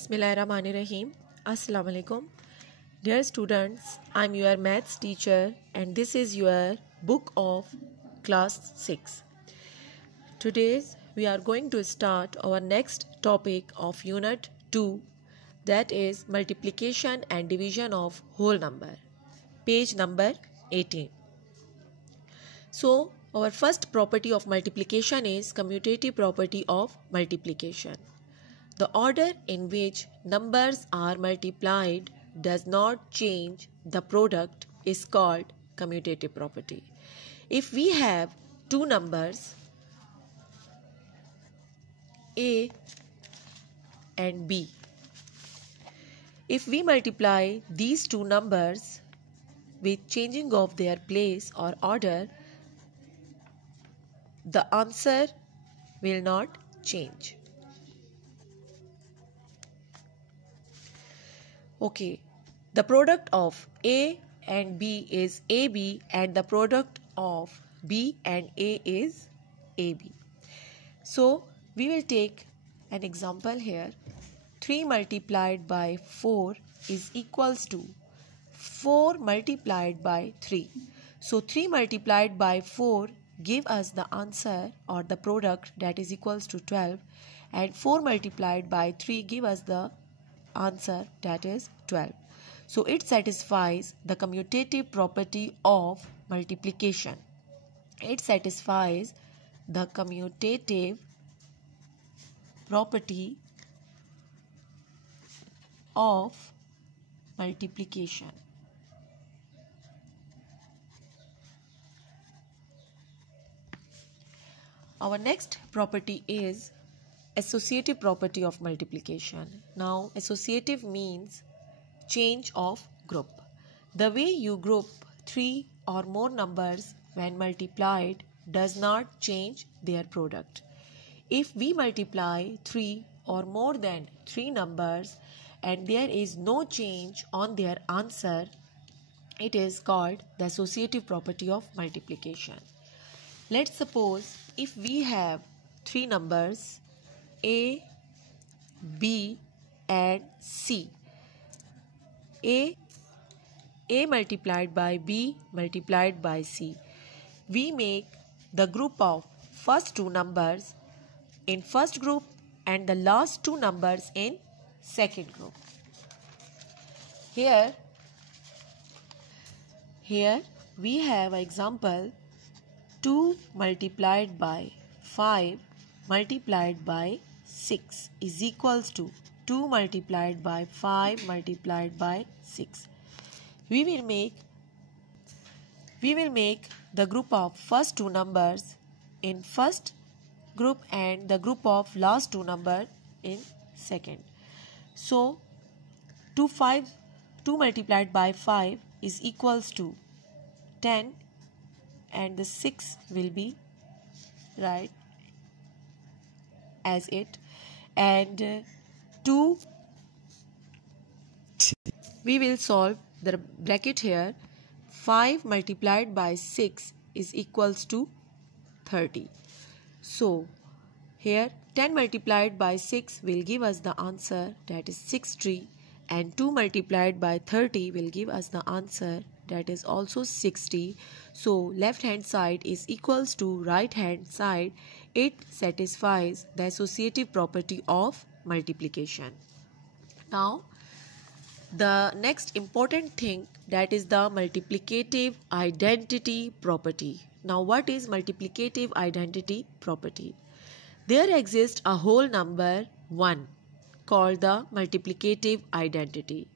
Bismillahirrahmanirrahim. Assalamu alaikum. Dear students, I am your maths teacher and this is your book of class 6. Today we are going to start our next topic of unit 2, that is multiplication and division of whole number. Page number 18. So our first property of multiplication is commutative property of multiplication. The order in which numbers are multiplied does not change the product is called commutative property. If we have two numbers A and B, if we multiply these two numbers with changing of their place or order, the answer will not change. Okay, the product of A and B is AB and the product of B and A is AB. So, we will take an example here. 3 multiplied by 4 is equals to 4 multiplied by 3. So, 3 multiplied by 4 give us the answer or the product that is equals to 12, and 4 multiplied by 3 give us the answer that is 12. So it satisfies the commutative property of multiplication. It satisfies the commutative property of multiplication. Our next property is associative property of multiplication. Now, associative means change of group. The way you group 3 or more numbers when multiplied does not change their product. If we multiply 3 or more than 3 numbers and there is no change on their answer, it is called the associative property of multiplication. Let's suppose if we have 3 numbers A, B and C. A multiplied by B multiplied by C. We make the group of first two numbers in first group and the last two numbers in second group. Here we have example 2 multiplied by 5 multiplied by 6 is equals to 2 multiplied by 5 multiplied by 6. We will make the group of first two numbers in first group and the group of last two numbers in second. So 2 multiplied by 5 is equals to 10 and the 6 will be right as it, and 2 we will solve the bracket here. 5 multiplied by 6 is equals to 30. So here 10 multiplied by 6 will give us the answer that is 60, and 2 multiplied by 30 will give us the answer that is also 60. So left hand side is equals to right hand side. It satisfies the associative property of multiplication. Now the next important thing, that is the multiplicative identity property. Now what is multiplicative identity property? There exists a whole number 1 called the multiplicative identity.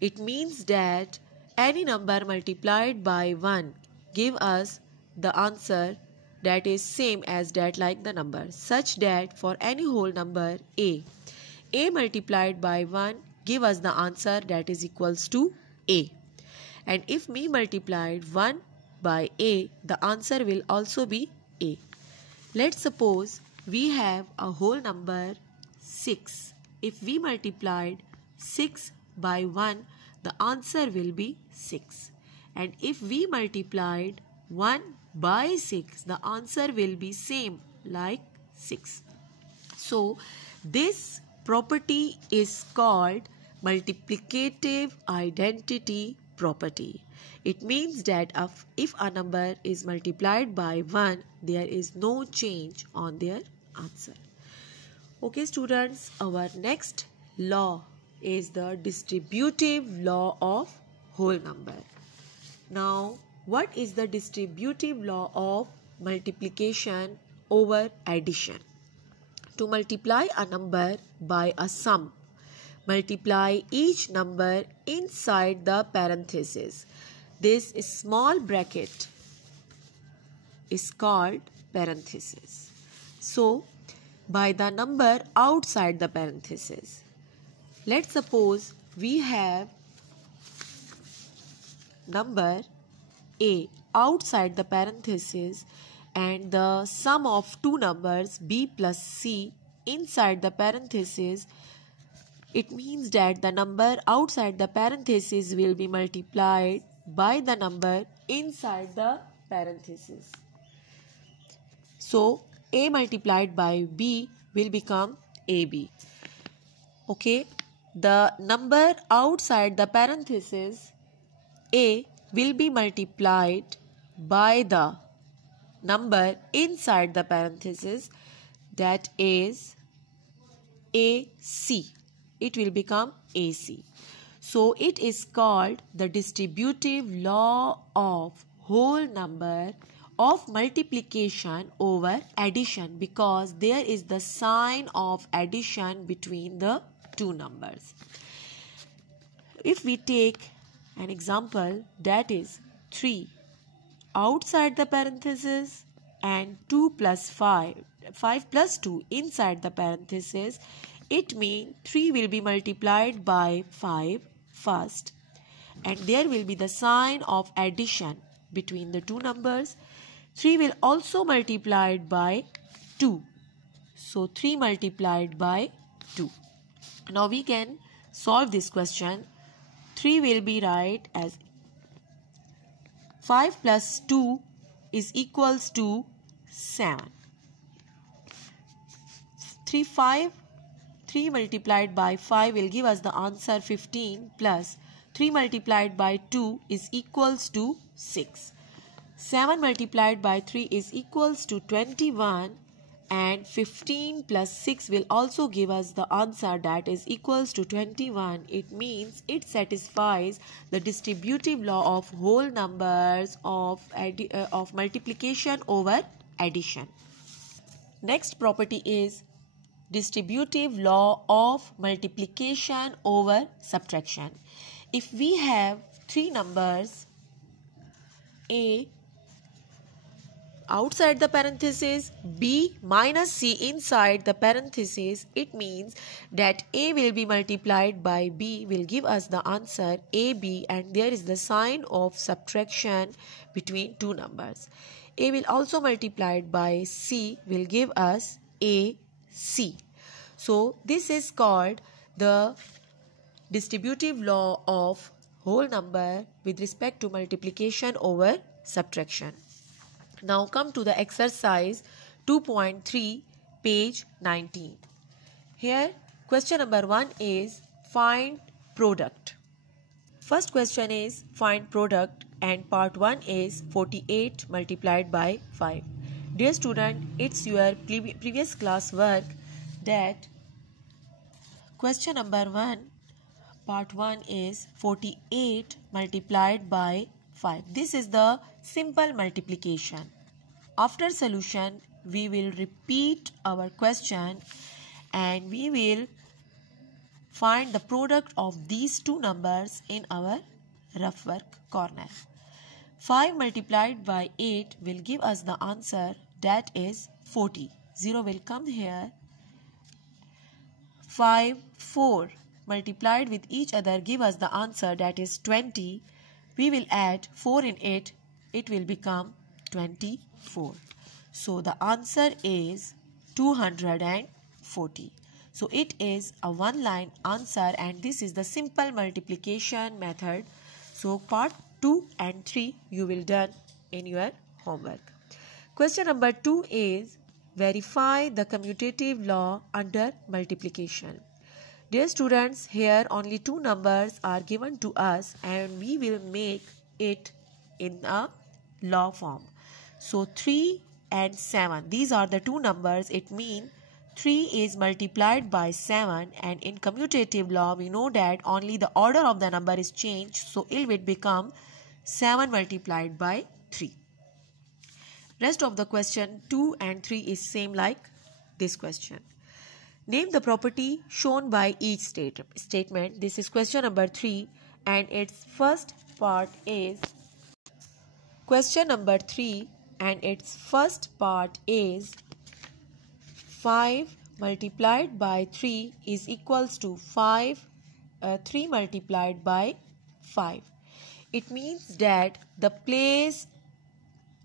It means that any number multiplied by 1 give us the answer that is same as that like the number, such that for any whole number A multiplied by 1 give us the answer that is equals to A, and if we multiplied 1 by A, the answer will also be A. Let's suppose we have a whole number 6. If we multiplied 6 by 1, the answer will be 6, and if we multiplied 1 by 6, the answer will be same like 6. So this property is called multiplicative identity property. It means that if a number is multiplied by 1, there is no change on their answer. Okay students, our next law is the distributive law of whole number. Now, what is the distributive law of multiplication over addition? To multiply a number by a sum, multiply each number inside the parenthesis. This small bracket is called parenthesis. So, by the number outside the parenthesis. Let's suppose we have number A outside the parenthesis and the sum of two numbers B plus C inside the parenthesis. It means that the number outside the parenthesis will be multiplied by the number inside the parenthesis. So, A multiplied by B will become AB. Okay, the number outside the parenthesis A will be multiplied by the number inside the parenthesis, that is AC. It will become AC. So it is called the distributive law of whole number of multiplication over addition, because there is the sign of addition between the two numbers. If we take an example, that is 3 outside the parenthesis and 2 plus 5 plus 2 inside the parenthesis, it means 3 will be multiplied by 5 first, and there will be the sign of addition between the two numbers. 3 will also multiplied by 2. So 3 multiplied by 2. Now we can solve this question. 3 will be right as 5 plus 2 is equals to 7. 3 multiplied by 5 will give us the answer 15, plus 3 multiplied by 2 is equals to 6. 7 multiplied by 3 is equals to 21, and 15 plus 6 will also give us the answer, that is equals to 21. It means it satisfies the distributive law of whole numbers of multiplication over addition. Next property is distributive law of multiplication over subtraction. If we have three numbers A outside the parenthesis, B minus C inside the parenthesis, it means that A will be multiplied by B will give us the answer AB, and there is the sign of subtraction between two numbers. A will also multiplied by C will give us AC. So this is called the distributive law of whole number with respect to multiplication over subtraction. Now come to the exercise 2.3, page 19. Here question number 1 is find product. First question is find product, and part 1 is 48 multiplied by 5. Dear student, it's your previous class work that question number 1 part 1 is 48 multiplied by 5. This is the simple multiplication. After solution, we will repeat our question and we will find the product of these two numbers in our rough work corner. 5 multiplied by 8 will give us the answer, that is 40. 0 will come here. 5, 4 multiplied with each other give us the answer, that is 20. We will add 4 in it, it will become 24. So the answer is 240. So it is a one-line answer, and this is the simple multiplication method. So part 2 and 3 you will done in your homework. Question number 2 is verify the commutative law under multiplication. Dear students, here only two numbers are given to us and we will make it in a log form. So 3 and 7, these are the two numbers. It means 3 is multiplied by 7, and in commutative law we know that only the order of the number is changed, so it will become 7 multiplied by 3. Rest of the question 2 and 3 is same like this question. Name the property shown by each statement. This is question number 3 and its first part is question number 3 and its first part is 5 multiplied by 3 is equals to 3 multiplied by 5. It means that the place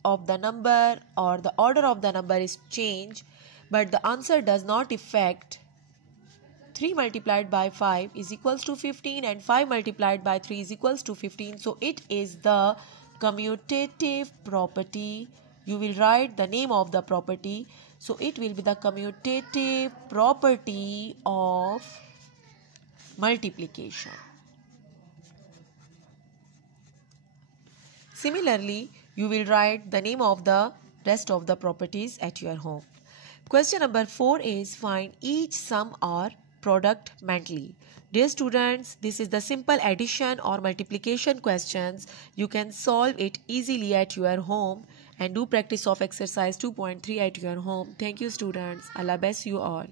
of the number or the order of the number is changed, but the answer does not affect. 3 multiplied by 5 is equals to 15 and 5 multiplied by 3 is equals to 15. So it is the commutative property. You will write the name of the property. So it will be the commutative property of multiplication. Similarly, you will write the name of the rest of the properties at your home. Question number 4 is find each sum or product mentally. Dear students, this is the simple addition or multiplication questions. You can solve it easily at your home and do practice of exercise 2.3 at your home. Thank you students. Allah bless you all.